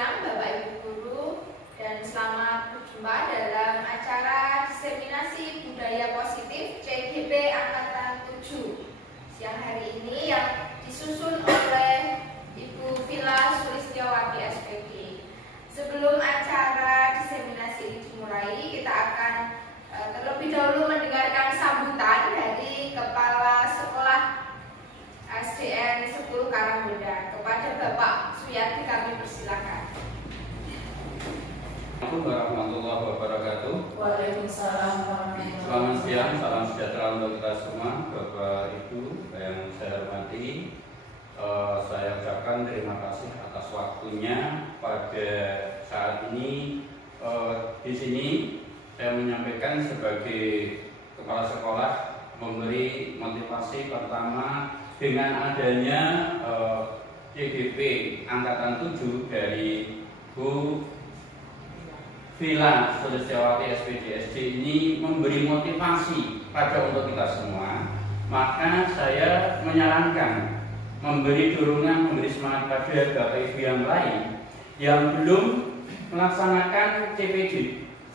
siang Bapak Ibu Guru, dan selamat berjumpa dalam acara diseminasi budaya positif CGP Angkatan 7 siang hari ini yang disusun oleh Ibu Villa Sulistiawati SPD. Sebelum acara diseminasi ini dimulai, kita akan terlebih dahulu mendengarkan sambutan dari Kepala Sekolah SDN 10 Karanggoda. Kepada Bapak Suyati kami persilakan. Assalamualaikum warahmatullahi wabarakatuh. Waalaikumsalam. Selamat siang, salam sejahtera untuk kita semua, Bapak Ibu yang saya hormati. Saya ucapkan terima kasih atas waktunya pada saat ini. Di sini saya menyampaikan sebagai kepala sekolah memberi motivasi pertama dengan adanya CGP Angkatan 7 dari Bu Villa Sulistiawati SPD ini memberi motivasi pada untuk kita semua, maka saya menyarankan memberi dorongan, memberi semangat pada Bapak Ibu yang lain yang belum melaksanakan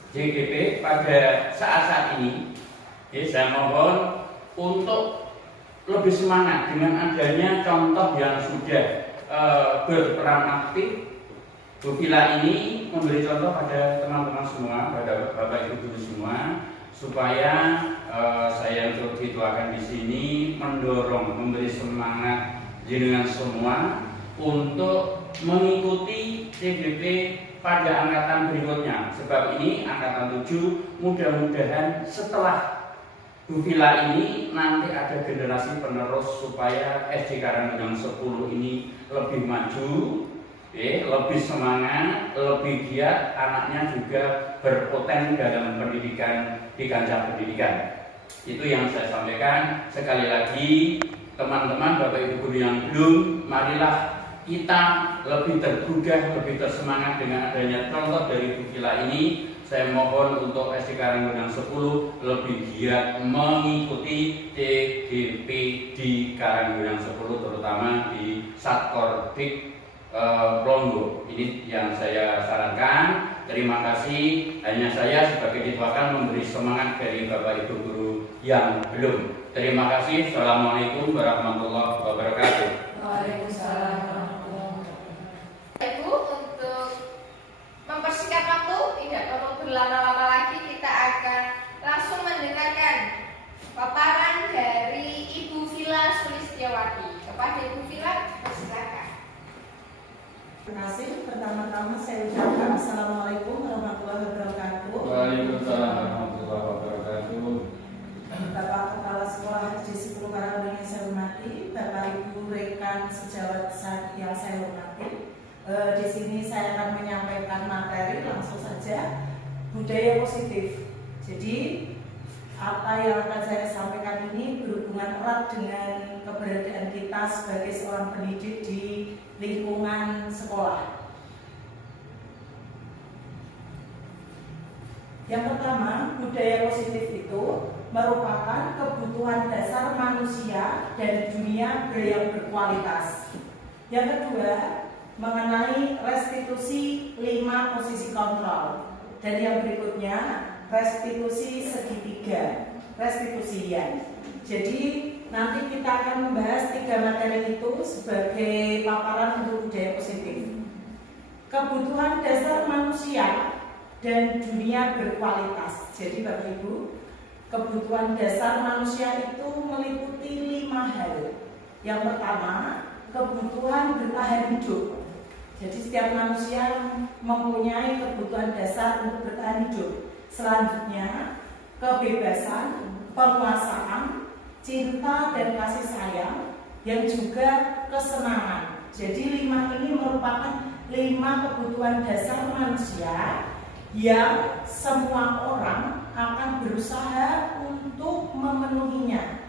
JGP pada saat-saat ini. Jadi saya mohon untuk lebih semangat dengan adanya contoh yang sudah berperan aktif. Bu Villa ini memberi contoh pada teman-teman semua, pada Bapak Ibu guru semua, supaya saya untuk dituakan di sini mendorong, memberi semangat jenengan semua untuk mengikuti CGP pada angkatan berikutnya. Sebab ini angkatan 7 mudah-mudahan setelah Bu Villa ini nanti ada generasi penerus supaya SD Karanggoda 10 ini lebih maju, lebih semangat, lebih giat, anaknya juga berpoten dalam pendidikan di kancah pendidikan. Itu yang saya sampaikan. Sekali lagi teman-teman Bapak Ibu guru yang belum, marilah kita lebih tergugah, lebih tersemangat dengan adanya contoh dari Bu Villa ini. Saya mohon untuk SD Karanggoda 10 lebih giat mengikuti CGP di Karanggoda 10, terutama di Satkordik Plonggo. Ini yang saya sarankan. Terima kasih. Hanya saya sebagai dituakan memberi semangat dari Bapak Ibu guru yang belum. Terima kasih. Assalamualaikum warahmatullahi wabarakatuh. Waalaikumsalam. Ibu, untuk mempersingkat waktu, tidak perlu berlama-lama lagi, kita akan langsung mendengarkan paparan dari Ibu Villa Sulistiawati. Kepada Ibu Villa, persilakan. Terima kasih. Pertama-tama saya ucapkan Assalamualaikum warahmatullahi wabarakatuh. Waalaikumsalam warahmatullahi wabarakatuh. Bapak Kepala Sekolah SD 10 Karanggoda yang saya hormati, Bapak Ibu rekan sejawat yang saya hormati. Di sini saya akan menyampaikan materi langsung saja, budaya positif. Jadi apa yang akan saya sampaikan ini berhubungan erat dengan keberadaan kita sebagai seorang pendidik di lingkungan sekolah. Yang pertama, budaya positif itu merupakan kebutuhan dasar manusia dan dunia yang berkualitas. Yang kedua, mengenai restitusi 5 posisi kontrol, dan yang berikutnya restitusi segitiga, restitusian. Jadi nanti kita akan membahas 3 materi itu sebagai paparan untuk budaya positif. Kebutuhan dasar manusia dan dunia berkualitas. Jadi Bapak Ibu, kebutuhan dasar manusia itu meliputi 5 hal. Yang pertama, kebutuhan bertahan hidup. Jadi setiap manusia mempunyai kebutuhan dasar untuk bertahan hidup. Selanjutnya, kebebasan, penguasaan, cinta dan kasih sayang, yang juga kesenangan. Jadi 5 ini merupakan 5 kebutuhan dasar manusia yang semua orang akan berusaha untuk memenuhinya.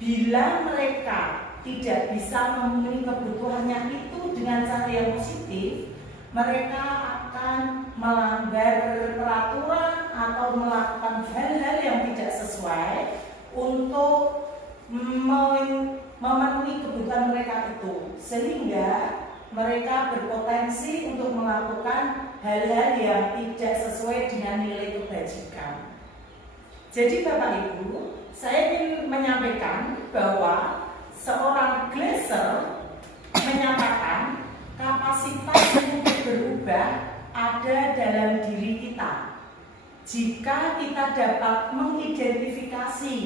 Bila mereka tidak bisa memenuhi kebutuhannya itu dengan cara yang positif, mereka akan melanggar peraturan atau melakukan hal-hal yang tidak sesuai untuk memenuhi kebutuhan mereka itu, sehingga mereka berpotensi untuk melakukan hal-hal yang tidak sesuai dengan nilai kebajikan. Jadi Bapak Ibu, saya ingin menyampaikan bahwa seorang Glaser menyatakan kapasitas untuk berubah ada dalam diri kita. Jika kita dapat mengidentifikasi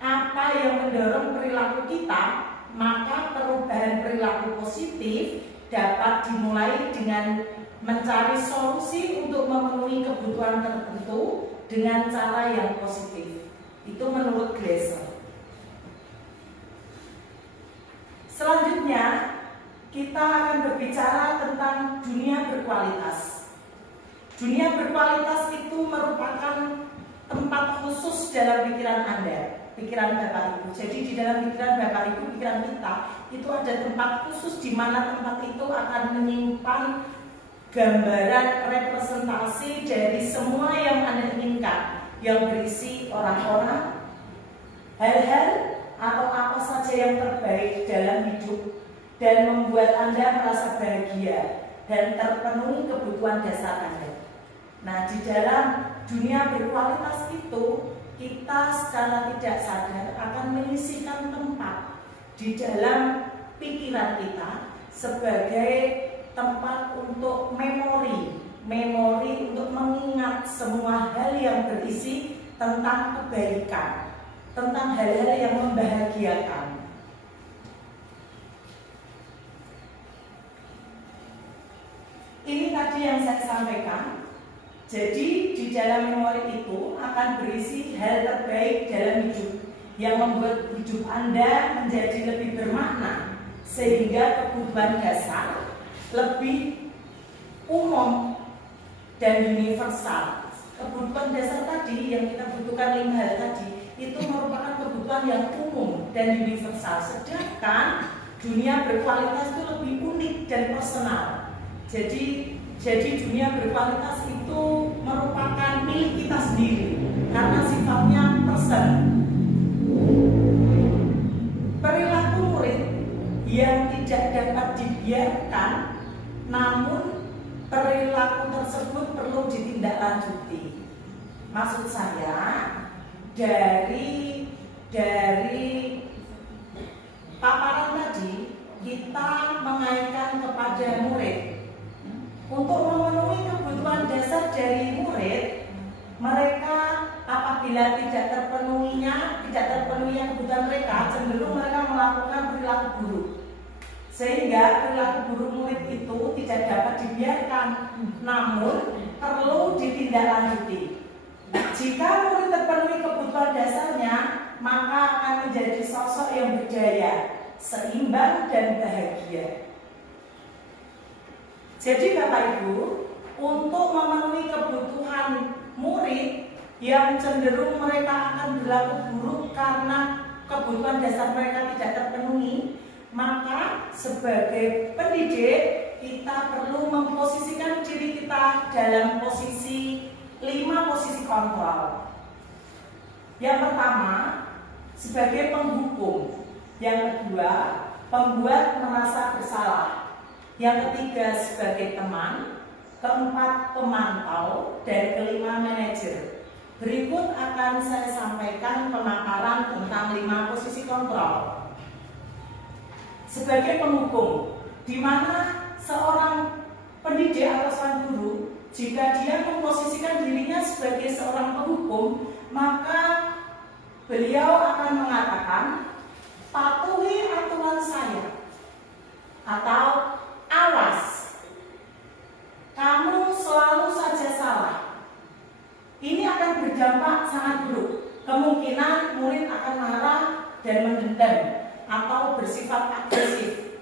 apa yang mendorong perilaku kita, maka perubahan perilaku positif dapat dimulai dengan mencari solusi untuk memenuhi kebutuhan tertentu dengan cara yang positif. Itu menurut Glaser. Selanjutnya, kita akan berbicara tentang dunia berkualitas. Dunia berkualitas itu merupakan tempat khusus dalam pikiran Anda, pikiran Bapak Ibu. Jadi di dalam pikiran Bapak Ibu, pikiran kita, itu ada tempat khusus di mana tempat itu akan menyimpan gambaran representasi dari semua yang Anda inginkan, yang berisi orang-orang, hal-hal, atau apa saja yang terbaik dalam hidup dan membuat Anda merasa bahagia dan terpenuhi kebutuhan dasar Anda. Nah, di dalam dunia berkualitas itu, kita secara tidak sadar akan menyisihkan tempat di dalam pikiran kita sebagai tempat untuk memori untuk mengingat semua hal yang berisi tentang kebaikan, tentang hal-hal yang membahagiakan. Ini tadi yang saya sampaikan. Jadi di dalam memori itu akan berisi hal terbaik dalam hidup yang membuat hidup Anda menjadi lebih bermakna, sehingga kebutuhan dasar lebih umum dan universal. Kebutuhan dasar tadi yang kita butuhkan 5 hal tadi itu merupakan kebutuhan yang umum dan universal. Sedangkan dunia berkualitas itu lebih unik dan personal. Jadi dunia berkualitas itu merupakan milik kita sendiri karena sifatnya person. Perilaku murid yang tidak dapat dibiarkan, namun perilaku tersebut perlu ditindaklanjuti. Maksud saya, dari paparan tadi kita mengaitkan kepada murid. Untuk memenuhi kebutuhan dasar dari murid, mereka apabila tidak terpenuhinya kebutuhan mereka, cenderung mereka melakukan perilaku buruk. Sehingga perilaku buruk murid itu tidak dapat dibiarkan, namun perlu ditindaklanjuti. Jika murid terpenuhi kebutuhan dasarnya, maka akan menjadi sosok yang berdaya, seimbang dan bahagia. Jadi Bapak Ibu, untuk memenuhi kebutuhan murid yang cenderung mereka akan berlaku buruk karena kebutuhan dasar mereka tidak terpenuhi, maka sebagai pendidik kita perlu memposisikan diri kita dalam posisi 5 posisi kontrol. Yang pertama, sebagai penghukum. Yang kedua, pembuat merasa bersalah. Yang ketiga, sebagai teman. Keempat, pemantau. Dan kelima, manajer. Berikut akan saya sampaikan pemaparan tentang 5 posisi kontrol. Sebagai penghukum, di mana seorang pendidik atau seorang guru, jika dia memposisikan dirinya sebagai seorang penghukum, maka beliau akan mengatakan, patuhi aturan saya, atau awas, kamu selalu saja salah. Ini akan berdampak sangat buruk. Kemungkinan murid akan marah dan mendendam atau bersifat agresif.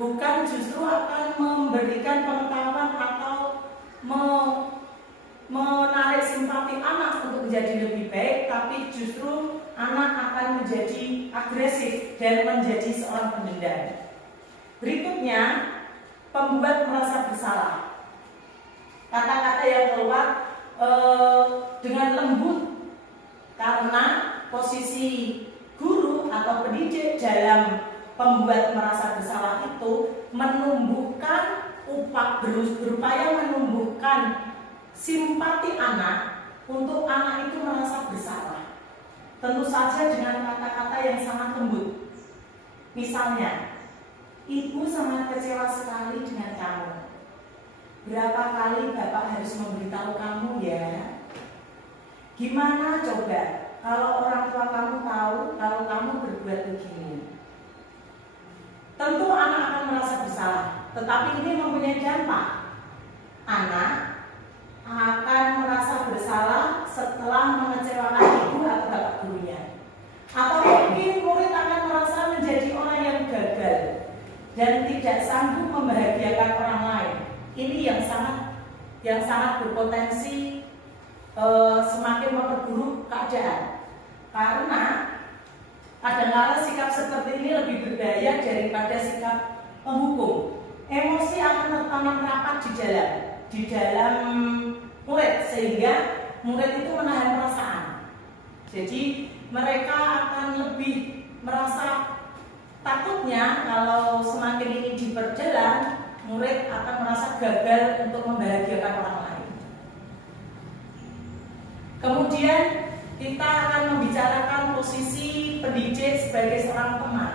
Bukan justru akan memberikan pengetahuan atau menarik simpati anak untuk menjadi lebih baik, tapi justru anak akan menjadi agresif dan menjadi seorang pendendam. Berikutnya, pembuat merasa bersalah. Kata-kata yang keluar dengan lembut, karena posisi guru atau pendidik dalam pembuat merasa bersalah itu menumbuhkan berupaya menumbuhkan simpati anak untuk anak itu merasa bersalah. Tentu saja dengan kata-kata yang sangat lembut. Misalnya, ibu sangat kecewa sekali dengan kamu. Berapa kali bapak harus memberitahu kamu ya? Gimana coba kalau orang tua kamu tahu kalau kamu berbuat begini? Tentu anak akan merasa bersalah, tetapi ini mempunyai dampak. Anak akan merasa bersalah setelah mengecewakan ibu atau bapak gurunya. Atau mungkin murid akan merasa menjadi orang yang gagal dan tidak sanggup membahagiakan orang lain. Ini yang sangat berpotensi semakin memperburuk keadaan. Karena kadang-kadang sikap seperti ini lebih berbahaya daripada sikap menghukum. Emosi akan tertanam rapat di dalam murid, sehingga murid itu menahan perasaan. Jadi mereka akan lebih merasa takutnya kalau semakin ini diperjelas, murid akan merasa gagal untuk membahagiakan orang lain. Kemudian kita akan membicarakan posisi pendidik sebagai seorang teman.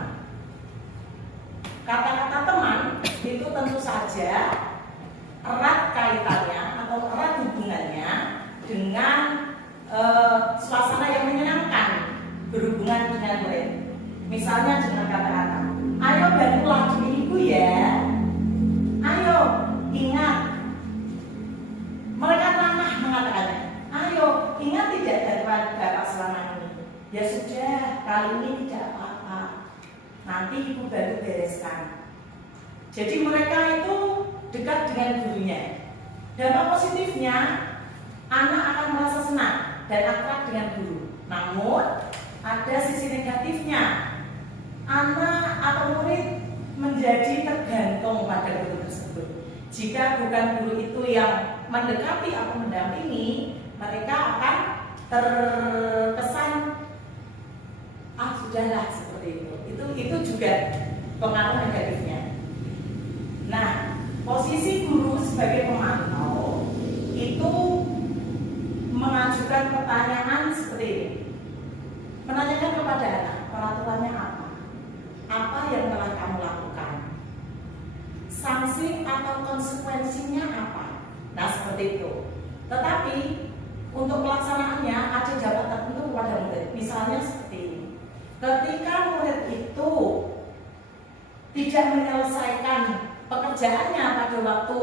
Kata-kata teman itu tentu saja erat kaitannya atau erat hubungannya dengan suasana yang menyenangkan berhubungan dengan murid. Misalnya dengan kata-kata, ayo bantulah diriku ya. Ayo ingat. Mereka ramah mengatakannya. Ayo ingat tidak bantuan bapak selama ini. Ya sudah, kali ini tidak apa-apa. Nanti ibu bantu bereskan. Jadi mereka itu dekat dengan gurunya. Dampak positifnya, anak akan merasa senang dan akrab dengan guru. Namun ada sisi negatifnya. Anak atau murid menjadi tergantung pada guru tersebut. Jika bukan guru itu yang mendekati atau mendampingi, mereka akan terkesan sudahlah seperti itu. Itu juga pengaruh negatifnya. Nah, posisi guru sebagai pemantau itu mengajukan pertanyaan seperti ini. Menanyakan kepada anak, peraturannya apa? Apa yang telah kamu lakukan? Sanksi atau konsekuensinya apa? Nah, seperti itu. Tetapi untuk pelaksanaannya ada jawaban tertentu kepada murid. Misalnya seperti ini. Ketika murid itu tidak menyelesaikan pekerjaannya pada waktu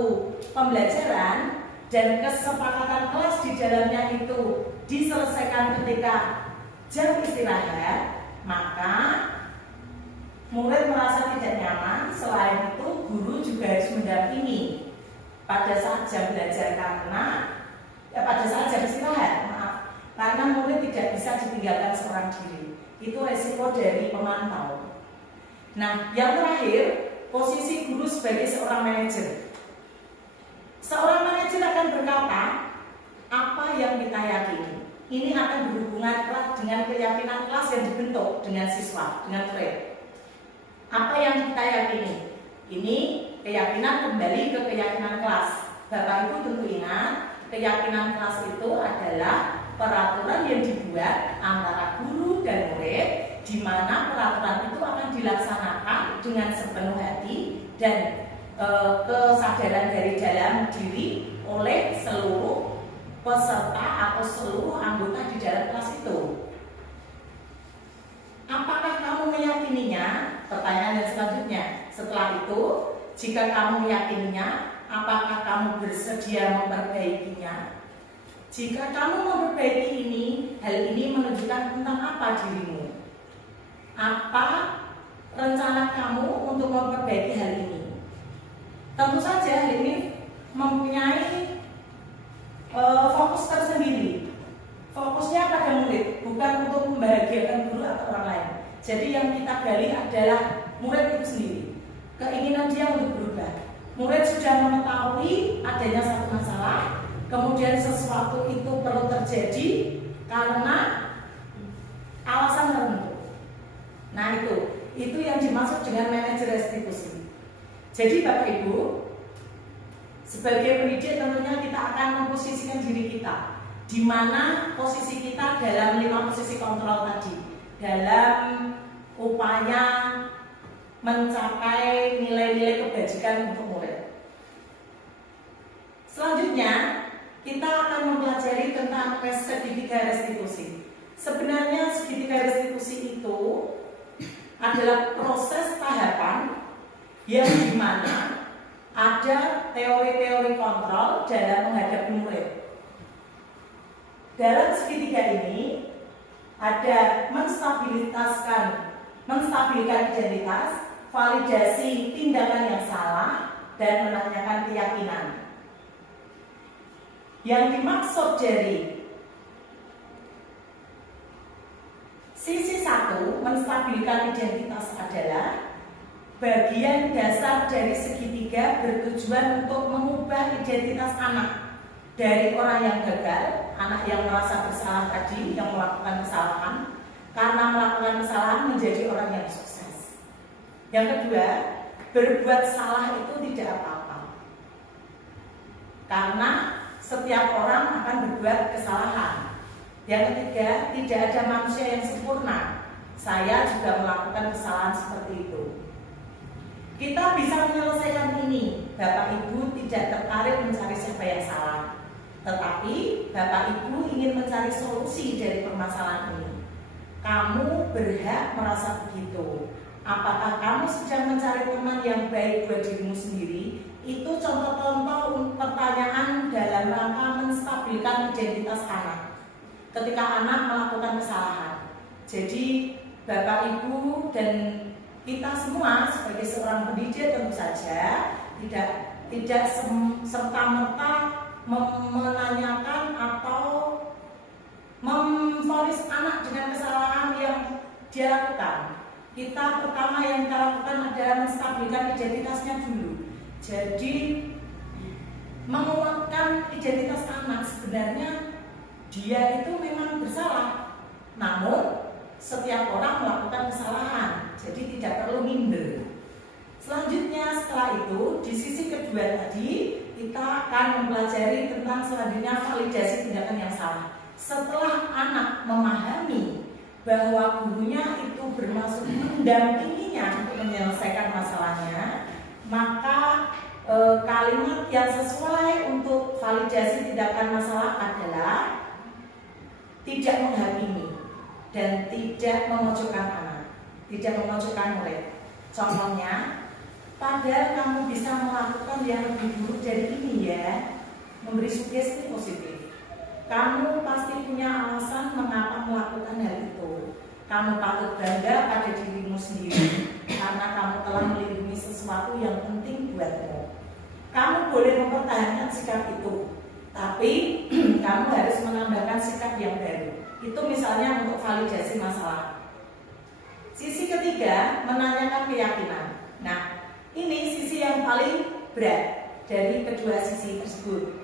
pembelajaran dan kesepakatan kelas di dalamnya itu diselesaikan ketika jam istirahat, maka murid merasa tidak nyaman. Selain itu, guru juga harus mendampingi pada saat jam belajar pada saat jam istirahat, karena murid tidak bisa ditinggalkan seorang diri. Itu resiko dari pemantau. Nah, yang terakhir, posisi guru sebagai seorang manajer. Seorang manajer akan berkata, apa yang kita yakini. Ini akan berhubungan erat dengan keyakinan kelas yang dibentuk dengan siswa, dengan murid. Apa yang kita yakini? Ini keyakinan kembali ke keyakinan kelas. Bapak Ibu tentu ingat, keyakinan kelas itu adalah peraturan yang dibuat antara guru dan murid, di mana peraturan itu akan dilaksanakan dengan sepenuh hati dan kesadaran dari dalam diri oleh seluruh peserta atau seluruh anggota di dalam kelas itu. Apakah kamu meyakininya? Pertanyaan yang selanjutnya. Setelah itu, jika kamu meyakininya, apakah kamu bersedia memperbaikinya? Jika kamu memperbaiki ini, hal ini menunjukkan tentang apa dirimu? Apa rencana kamu untuk memperbaiki hal ini? Tentu saja hal ini mempunyai fokus tersendiri. Fokusnya pada murid, bukan untuk membahagiakan guru atau orang lain. Jadi yang kita gali adalah murid itu sendiri, keinginan dia untuk berubah. Murid sudah mengetahui adanya satu masalah, kemudian sesuatu itu perlu terjadi karena alasan tertentu. Nah, itu yang dimaksud dengan manajer restitusi. Jadi Bapak Ibu, sebagai pendidik tentunya kita akan memposisikan diri kita di mana posisi kita dalam 5 posisi kontrol tadi, dalam upaya mencapai nilai-nilai kebajikan untuk murid. Selanjutnya kita akan mempelajari tentang segitiga restitusi. Sebenarnya segitiga restitusi itu adalah proses tahapan yang dimana ada teori-teori kontrol dalam menghadapi murid. Dalam segitiga ini ada menstabilkan identitas, validasi tindakan yang salah, dan menanyakan keyakinan. Yang dimaksud dari sisi 1, menstabilkan identitas adalah bagian dasar dari segitiga bertujuan untuk mengubah identitas anak dari orang yang gagal, anak yang merasa bersalah tadi, yang melakukan kesalahan, karena melakukan kesalahan menjadi orang yang sukses. Yang kedua, berbuat salah itu tidak apa-apa, karena setiap orang akan berbuat kesalahan. Yang ketiga, tidak ada manusia yang sempurna. Saya juga melakukan kesalahan seperti itu. Kita bisa menyelesaikan ini. Bapak Ibu tidak tertarik mencari siapa yang salah, tetapi Bapak Ibu ingin mencari solusi dari permasalahan ini. Kamu berhak merasa begitu. Apakah kamu sedang mencari teman yang baik buat dirimu sendiri? Itu contoh-contoh pertanyaan dalam rangka menstabilkan identitas anak ketika anak melakukan kesalahan. Jadi Bapak Ibu dan kita semua sebagai seorang pendidik tentu saja tidak serta-merta menanyakan atau memvonis anak dengan kesalahan yang dia lakukan. Kita pertama yang kita lakukan adalah menstabilkan identitasnya dulu. Jadi menguatkan identitas anak, sebenarnya dia itu memang bersalah, namun setiap orang melakukan kesalahan, jadi tidak perlu minder. Selanjutnya setelah itu, di sisi kedua tadi kita akan mempelajari tentang selanjutnya validasi tindakan yang salah. Setelah anak memahami bahwa gurunya itu bermaksud mendampinginya untuk menyelesaikan masalahnya, maka kalimat yang sesuai untuk validasi tindakan masalah adalah tidak menghakimi dan tidak memojokkan anak, tidak memojokkan murid. Contohnya, padahal kamu bisa melakukan yang lebih buruk dari ini ya, memberi sugesti positif. Kamu pasti punya alasan mengapa melakukan hal itu. Kamu patut bangga pada dirimu sendiri karena kamu telah melindungi sesuatu yang penting buatmu. Kamu boleh mempertahankan sikap itu, tapi kamu harus menambahkan sikap yang baru. Itu misalnya untuk validasi masalah. Sisi ketiga, menanyakan keyakinan. Nah, ini sisi yang paling berat dari kedua sisi tersebut.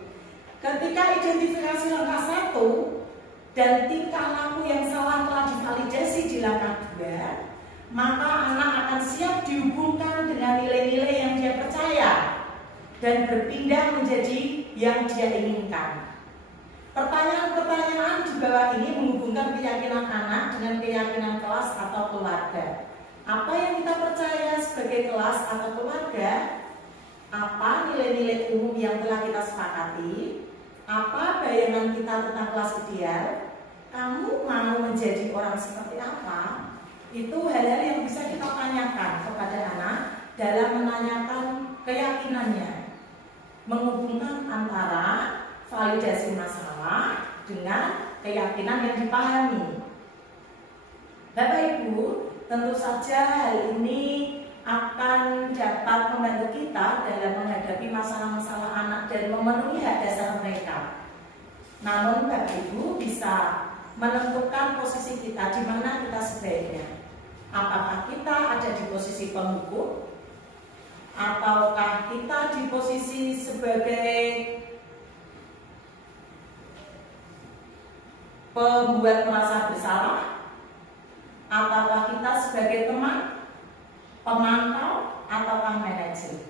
Ketika identifikasi langkah 1 dan tingkah laku yang salah telah divalidasi di langkah 2, maka anak akan siap dihubungkan dengan nilai-nilai yang dia percaya dan berpindah menjadi yang dia inginkan. Pertanyaan-pertanyaan di bawah ini menghubungkan keyakinan anak dengan keyakinan kelas atau keluarga. Apa yang kita percaya sebagai kelas atau keluarga? Apa nilai-nilai umum yang telah kita sepakati? Apa bayangan kita tentang kelas ideal? Kamu mau menjadi orang seperti apa? Itu hal-hal yang bisa kita tanyakan kepada anak dalam menanyakan keyakinannya. Menghubungkan antara validasi masalah dengan keyakinan yang dipahami. Bapak Ibu, tentu saja hal ini akan dapat membantu kita dalam menghadapi masalah-masalah anak dan memenuhi hak dasar mereka. Namun Bapak Ibu bisa menentukan posisi kita di mana kita sebaiknya. Apakah kita ada di posisi penghukum, ataukah kita di posisi sebagai pembuat merasa bersalah, ataukah kita sebagai teman, pemantau, ataukah manajer.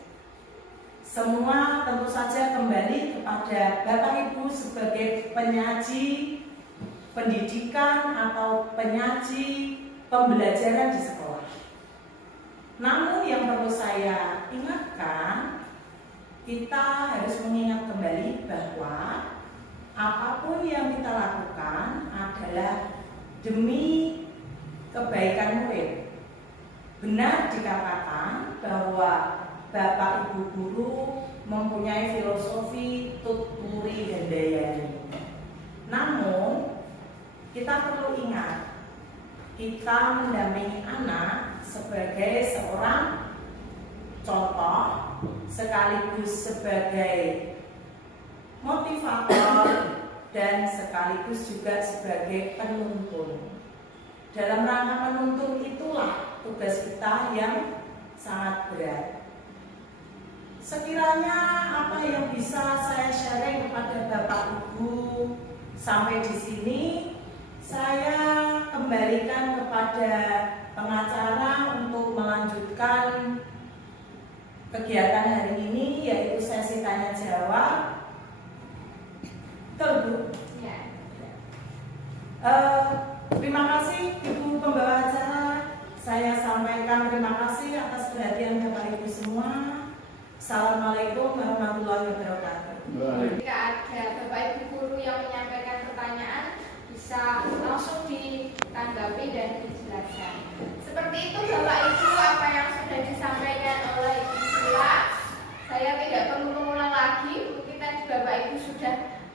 semua tentu saja kembali kepada Bapak Ibu sebagai penyaji pendidikan atau penyaji pembelajaran di sekolah. Namun yang perlu saya ingatkan, kita harus mengingat kembali bahwa apapun yang kita lakukan adalah demi kebaikan murid. Benar dikatakan bahwa Bapak Ibu guru mempunyai filosofi tuturi dan dayani. Namun kita perlu ingat, kita mendampingi anak sebagai seorang contoh sekaligus sebagai motivator dan sekaligus juga sebagai penuntun. Dalam rangka menuntun itulah tugas kita yang sangat berat. Sekiranya apa yang bisa saya sharing kepada Bapak Ibu sampai di sini, saya kembalikan kepada pengacara untuk melanjutkan kegiatan hari ini, yaitu sesi tanya jawab. Betul, Bu? Ya. Terima kasih Ibu pembawa acara. Saya sampaikan terima kasih atas perhatian Bapak Ibu semua. Assalamualaikum warahmatullahi wabarakatuh. Jika ada Bapak Ibu guru yang menyampaikan pertanyaan, bisa langsung ditanggapi dan dijelaskan. Seperti itu Bapak Ibu, apa yang sudah disampaikan oleh Ibu Sila, saya tidak perlu mengulang lagi. Mungkin tadi Bapak Ibu sudah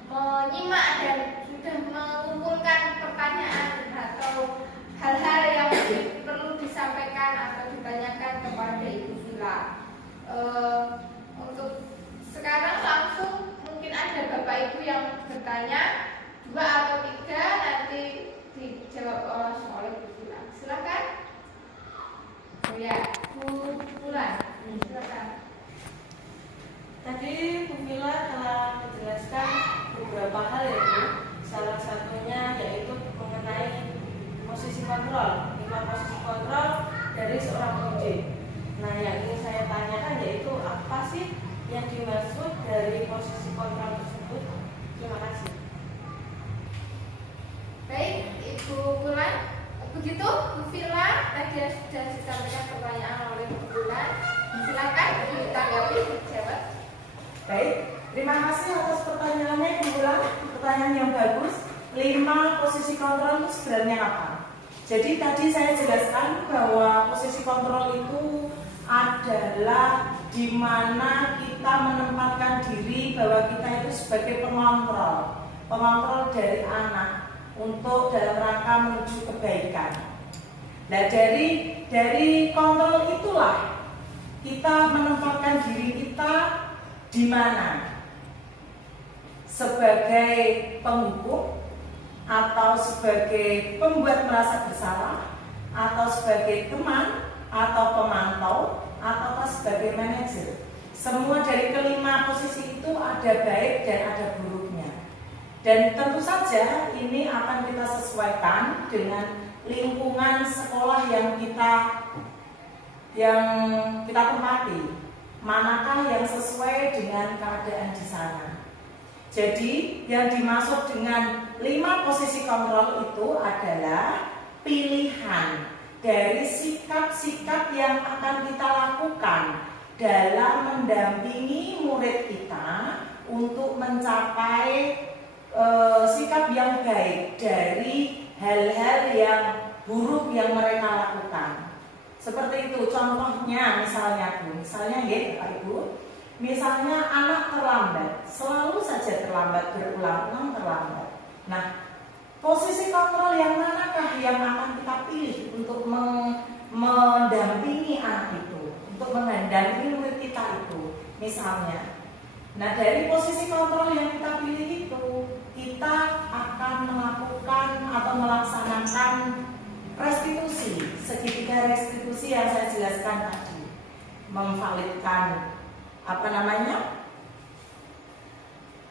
menyimak dan sudah mengumpulkan pertanyaan atau hal-hal yang perlu disampaikan atau ditanyakan kepada Ibu Sila. Untuk sekarang langsung mungkin ada Bapak Ibu yang bertanya, 2 atau 3, nanti dijawab langsung oleh Bu Sila. Silakan. Oh ya, Bu Bulan, silakan. Tadi Bu Mila telah menjelaskan beberapa hal ya Bu. Salah satunya yaitu mengenai posisi kontrol, 5 posisi kontrol dari seorang pendidik. Nah, yang ingin saya tanyakan yaitu apa sih yang dimaksud dari posisi kontrol tersebut? Terima kasih. Baik, Ibu Bulan. Begitu, Bu Vila, tadi sudah disampaikan pertanyaan oleh Bu Bulan. Silakan ditanggapi, dijawab. Baik, terima kasih atas pertanyaannya Ibu Bulan. Pertanyaan yang bagus. 5 posisi kontrol itu sebenarnya apa? Jadi tadi saya jelaskan bahwa posisi kontrol itu adalah di mana kita menempatkan diri bahwa kita itu sebagai pengontrol dari anak untuk dalam rangka menuju kebaikan. Nah, dari kontrol itulah kita menempatkan diri kita di mana? Sebagai penghukum, atau sebagai pembuat merasa bersalah, atau sebagai teman, atau pemantau, atau sebagai manajer. Semua dari kelima posisi itu ada baik dan ada buruknya. Dan tentu saja ini akan kita sesuaikan dengan lingkungan sekolah yang kita tempati. Manakah yang sesuai dengan keadaan di sana. Jadi yang dimaksud dengan 5 posisi kontrol itu adalah pilihan dari sikap-sikap yang akan kita lakukan dalam mendampingi murid kita untuk mencapai sikap yang baik dari hal-hal yang buruk yang mereka lakukan. Seperti itu contohnya, misalnya ya Bapak Ibu, misalnya anak terlambat, selalu saja terlambat, berulang-ulang terlambat. Nah, posisi kontrol yang manakah yang akan kita pilih untuk mendampingi anak itu, untuk mendampingi murid kita itu, misalnya. Nah, dari posisi kontrol yang kita pilih itu, kita akan melakukan atau melaksanakan restitusi, segitiga restitusi yang saya jelaskan tadi, memvalidkan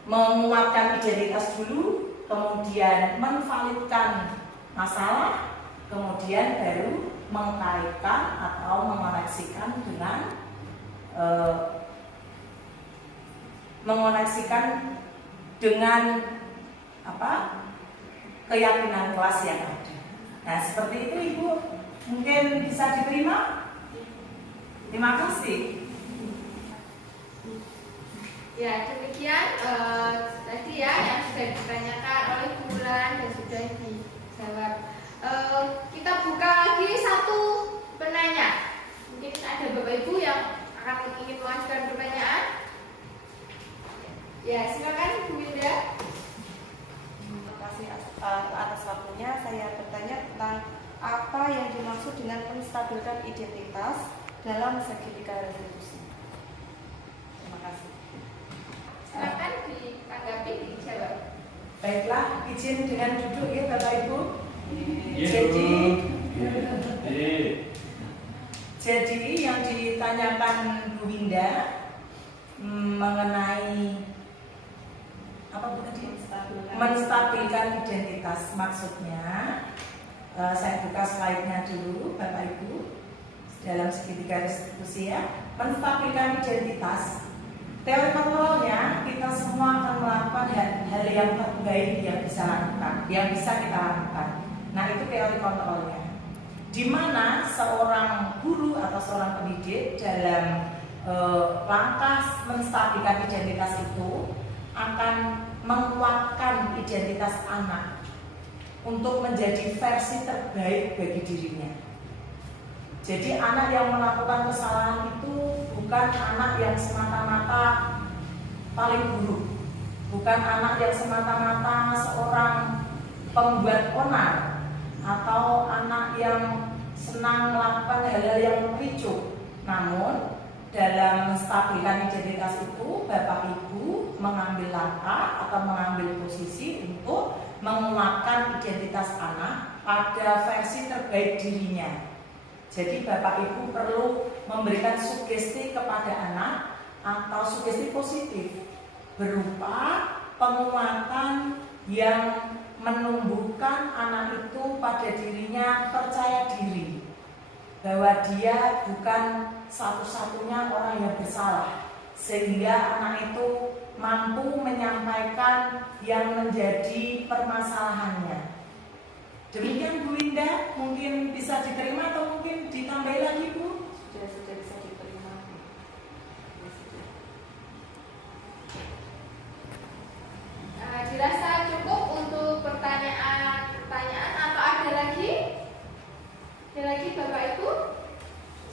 menguatkan identitas dulu, kemudian menvalidkan masalah, kemudian baru mengkaitkan atau mengoneksikan dengan mengoneksikan dengan keyakinan kelas yang ada. Nah, seperti itu Ibu, mungkin bisa diterima. Terima kasih. Ya, demikian tadi ya yang sudah ditanyakan oleh Bu Wulan dan sudah dijawab. Kita buka lagi satu penanya. Mungkin ada Bapak Ibu yang ingin mengajukan pertanyaan. Ya, silakan Bu Winda. Terima kasih atas waktunya. Saya bertanya tentang apa yang dimaksud dengan menstabilkan identitas dalam segitiga restitusi. Terima kasih. Silakan ditanggapi, dijawab. Baiklah, izin dengan duduk ya Bapak Ibu. Iya, Bu. Jadi yang ditanyakan Bu Winda mengenai apa Bu tadi? Menstabilkan identitas, maksudnya saya buka slide-nya dulu Bapak Ibu dalam segitiga restitusi ya. Menstabilkan identitas, teori kontrolnya kita semua akan melakukan hal yang terbaik yang bisa kita lakukan. Nah, itu teori kontrolnya, di mana seorang guru atau seorang pendidik dalam langkah menstabilkan identitas itu akan menguatkan identitas anak untuk menjadi versi terbaik bagi dirinya. Jadi anak yang melakukan kesalahan itu bukan anak yang semata-mata paling buruk, bukan anak yang semata-mata seorang pembuat onar atau anak yang senang melakukan hal-hal yang memicu. Namun dalam menstabilkan identitas itu, Bapak Ibu mengambil langkah atau mengambil posisi untuk menguatkan identitas anak pada versi terbaik dirinya. Jadi Bapak Ibu perlu memberikan sugesti kepada anak atau sugesti positif berupa penguatan yang menumbuhkan anak itu pada dirinya percaya diri bahwa dia bukan satu-satunya orang yang bersalah, sehingga anak itu mampu menyampaikan yang menjadi permasalahannya. Demikian Bu Winda, mungkin bisa diterima atau mungkin ditambahi lagi Bu? Sudah bisa diterima. Dirasa cukup untuk pertanyaan atau ada lagi? Ada lagi Bapak Ibu?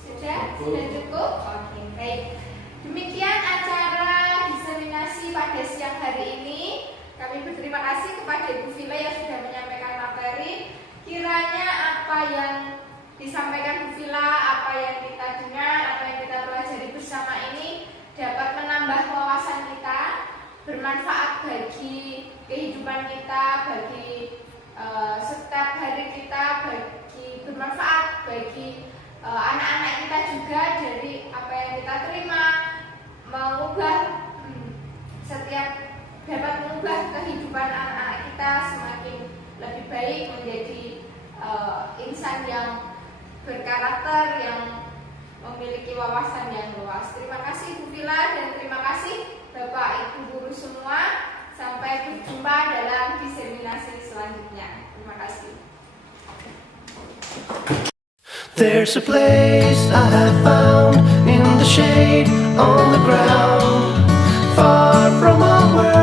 Sudah cukup? Oke, baik. Demikian acara diseminasi pada siang hari ini. Kami berterima kasih kepada Ibu Vila yang sudah menyampaikan materi. Kiranya apa yang disampaikan Bu Vila, apa yang kita dengar, apa yang kita pelajari bersama ini dapat menambah wawasan kita, bermanfaat bagi kehidupan kita, bagi setiap hari kita, bermanfaat bagi anak-anak kita juga dari apa yang kita terima, dapat mengubah kehidupan anak-anak kita semakin lebih baik, menjadi insan yang berkarakter, yang memiliki wawasan yang luas. Terima kasih Bu Vila dan terima kasih Bapak Ibu guru semua. Sampai berjumpa dalam diseminasi selanjutnya. Terima kasih. There's a place I have found in the shade on the ground, far from our world.